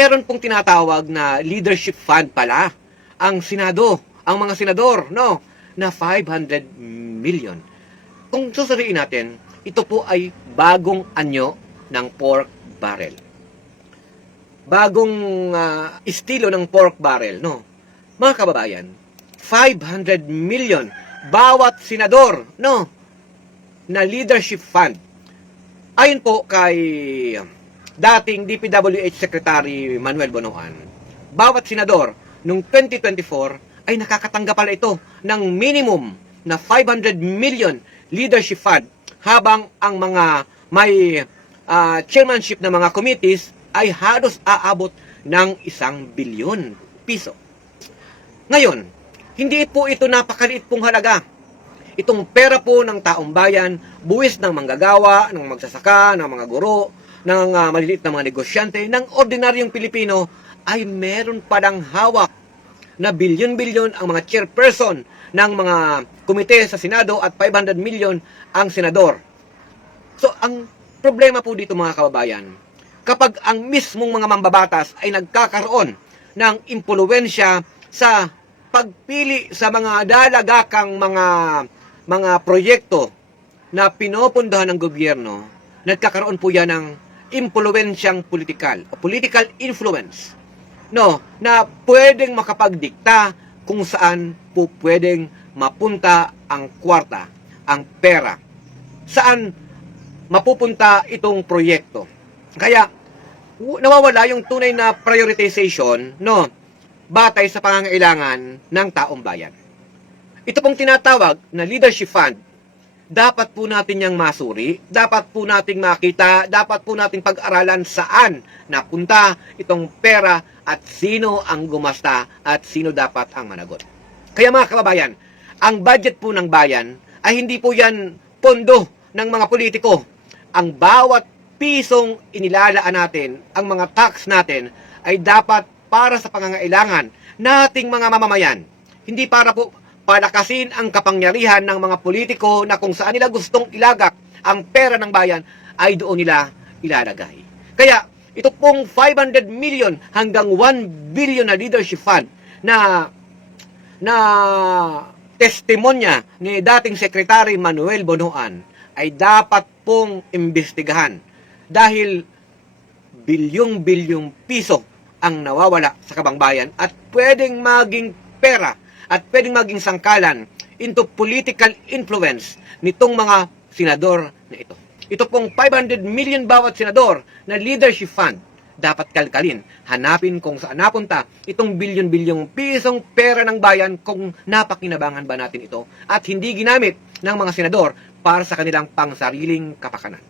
meron pong tinatawag na leadership fund pala ang Senado, ang mga senador, no, na 500 million. Kung susuriin natin, ito po ay bagong anyo ng pork barrel. Bagong estilo ng pork barrel, no. Mga kababayan, 500 million bawat senador, no, na leadership fund. Ayon po kay dating DPWH Secretary Manuel Bonoan, bawat senador noong 2024 ay nakakatanggap pala ito ng minimum na 500 million leadership fund, habang ang mga may chairmanship ng mga committees ay halos aabot ng 1 bilyon piso. Ngayon, hindi po ito napakaliit pong halaga. Itong pera po ng taong bayan, buwis ng manggagawa, ng magsasaka, ng mga guro, ng maliliit na mga negosyante, ng ordinaryong Pilipino, ay meron palang hawak na bilyon-bilyon ang mga chairperson ng mga komite sa Senado at 500 million ang senador. So, ang problema po dito mga kababayan, kapag ang mismong mga mambabatas ay nagkakaroon ng impluwensya sa pagpili sa mga dalagakang mga proyekto na pinopundahan ng gobyerno, nagkakaroon po yan ng impluwensyang politikal o political influence, no, na pwedeng makapagdikta kung saan po pwedeng mapunta ang kwarta, ang pera, saan mapupunta itong proyekto. Kaya nawawala yung tunay na prioritization, no, batay sa pangangailangan ng taong bayan. Ito pong tinatawag na leadership fund, dapat po natin yang masuri, dapat po nating makita, dapat po nating pag-aralan saan napunta itong pera at sino ang gumasta at sino dapat ang managot. Kaya mga kababayan, ang budget po ng bayan ay hindi po yan pondo ng mga politiko. Ang bawat pisong inilalaan natin, ang mga tax natin, ay dapat para sa pangangailangan nating mga mamamayan. Hindi para po palakasin ang kapangyarihan ng mga politiko na kung saan nila gustong ilagak ang pera ng bayan ay doon nila ilalagay. Kaya ito pong 500 million hanggang 1 billion na leadership fund na testimonya ni dating Secretary Manuel Bonoan ay dapat pong imbestigahan dahil bilyong-bilyong piso ang nawawala sa kabangbayan at pwedeng maging pera at pwedeng maging sangkalan into political influence nitong mga senador na ito. Ito pong 500 million bawat senador na leadership fund, dapat kalkalin, hanapin kung saan napunta itong bilyon-bilyong pisong pera ng bayan, kung napakinabangan ba natin ito at hindi ginamit ng mga senador para sa kanilang pangsariling kapakanan.